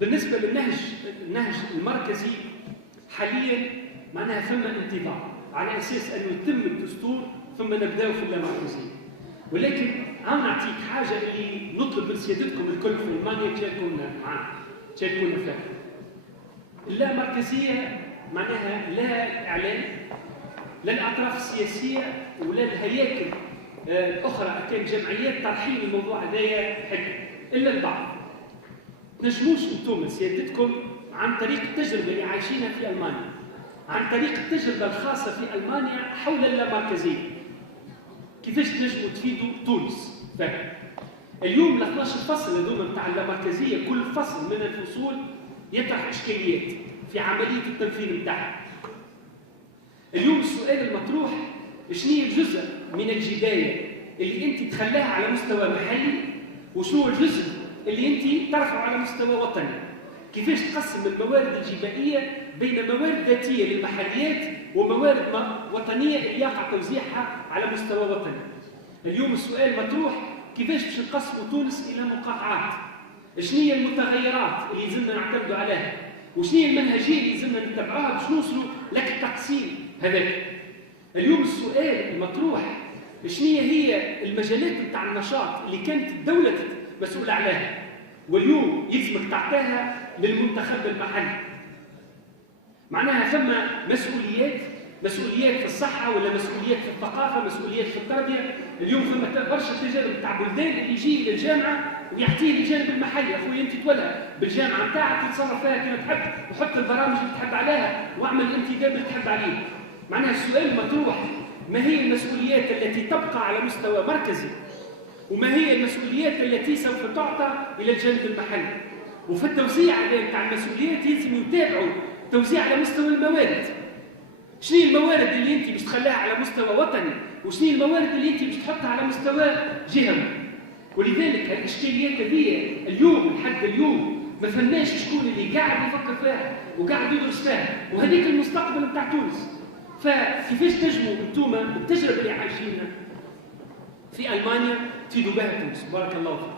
بالنسبة للنهج المركزي حاليا معناها ثم انتظار على أساس أنه يتم الدستور ثم نبدأ في اللامركزية. ولكن عم نعطيك حاجة اللي نطلب من سيادتكم الكل في ألمانيا تشاركونا معنا، تشاركونا فيها. اللامركزية معناها لا إعلان لا الأطراف السياسية ولا الهياكل الأخرى كان جمعيات ترحيل الموضوع هذايا حكم إلا البعض. تنجموش أنتم سيادتكم عن طريق التجربة اللي عايشينها في ألمانيا، عن طريق التجربة الخاصة في ألمانيا حول اللامركزية، كيفاش تنجموا تفيدوا تونس. اليوم ال 12 فصل هذوما نتاع اللامركزية كل فصل من الفصول يطرح إشكاليات في عملية التنفيذ نتاعها. اليوم السؤال المطروح شنو هي الجزء من الجباية اللي أنت تخليها على مستوى محلي وشنو الجزء اللي أنت ترفعه على مستوى وطني. كيفاش تقسم الموارد الجبائية بين موارد ذاتية للمحليات وموارد وطنية اللي يقع توزيعها على مستوى وطني. اليوم السؤال مطروح كيفاش باش نقسموا تونس إلى مقاطعات، شنو هي المتغيرات اللي لازمنا نعتمدوا عليها، وشنو هي المنهجية اللي لازمنا نتبعوها باش نوصلوا لك التقسيم هذاك. اليوم السؤال المطروح شنو هي المجالات نتاع النشاط اللي كانت الدولة مسؤولة عليها واليوم يلزمك تعطيها للمنتخب المحلي. معناها ثم مسؤوليات في الصحة ولا مسؤوليات في الثقافة، مسؤوليات في التربية. اليوم ثم برشا تجارب نتاع بلدان اللي يجي للجامعة ويعطيه الجانب المحلي، اخويا انت تولى بالجامعة نتاعك تتصرف فيها كما تحب وحط البرامج اللي تحب عليها واعمل الانتداب اللي تحب عليه. معناها السؤال المطروح ما هي المسؤوليات التي تبقى على مستوى مركزي وما هي المسؤوليات التي سوف تعطى الى الجانب المحلي. وفي التوزيع نتاع المسؤوليات يلزم يتابعوا توزيع على مستوى الموارد. شنو هي الموارد اللي انت باش تخليها على مستوى وطني وشنو هي الموارد اللي انت باش تحطها على مستوى جهوي. ولذلك الاشكاليات هذه اليوم لحد اليوم ما فهمناش شكون اللي قاعد يفكر فيها وقاعد يدرس فيها، وهذيك المستقبل نتاع تونس. فكيفاش تنجموا انتم التجربه اللي عايشينها في المانيا تفيدوا بها تونس؟ بارك الله فيك.